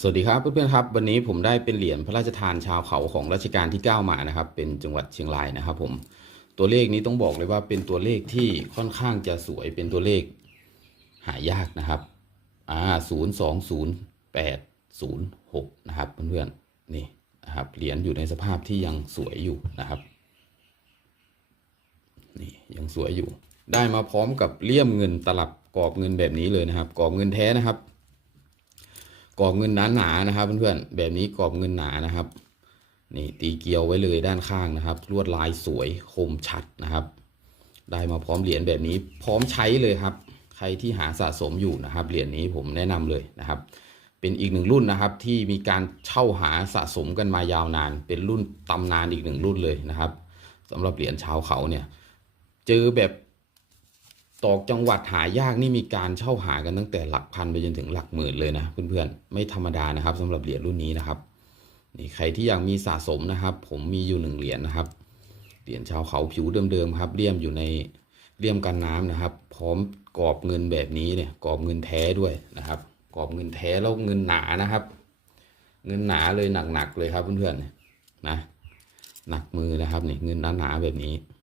สวัสดีครับเพื่อนๆครับ วันนี้ผมได้เป็นเหรียญพระราชทานชาวเขาของรัชกาลที่ 9 มานะครับ เป็นจังหวัดเชียงรายนะครับผมตัวเลขนี้ต้องบอกเลยว่าเป็นตัวเลขที่ค่อนข้างจะสวยเป็นตัวเลขหายากนะครับอ่าศูนย์สองศูนย์แปดศูนย์หกนะครับเพื่อนๆนี่นะครับเหรียญอยู่ในสภาพที่ยังสวยอยู่นะครับนี่ยังสวยอยู่ ได้มาพร้อมกับเลี่ยมเงินตลับกรอบเงินแบบนี้เลยนะครับกรอบเงินแท้นะครับ กรอบเงินหนาๆนะครับ เพื่อนๆแบบนี้กรอบเงินหนานะครับ นี่ตีเกลียวไว้เลยด้านข้างนะครับ ลวดลายสวยคมชัดนะครับ ได้มาพร้อมเหรียญแบบนี้พร้อมใช้เลยครับ ใครที่หาสะสมอยู่นะครับเหรียญนี้ผมแนะนำเลยนะครับ เป็นอีกหนึ่งรุ่นนะครับ ที่มีการเช่าหาสะสมกันมายาวนาน เป็นรุ่นตำนานอีกหนึ่งรุ่นเลยนะครับสำหรับเหรียญชาวเขาเนี่ย เจอแบบ ตอกจังหวัดหายากนี่มีการเช่าหากันตั้งแต่หลักพันไปจนถึงหลักหมื่นเลยนะเพื่อนๆไม่ธรรมดานะครับสำหรับเหรียญรุ่นนี้นะครับนี่ใครที่อยากมีสะสมนะครับ ผมมีอยู่หนึ่งเหรียญนะครับเหรียญชาวเขาผิวเดิมๆครับเลี่ยมอยู่ในเลี่ยมกันน้ำนะครับ พร้อมกรอบเงินแบบนี้เนี่ยกรอบเงินแท้ด้วยนะครับ กรอบเงินแท้แล้วเงินหนานะครับ เงินหนาเลยหนักๆเลยครับเพื่อนๆนะหนักมือนะครับนี่เงินหนาๆแบบนี้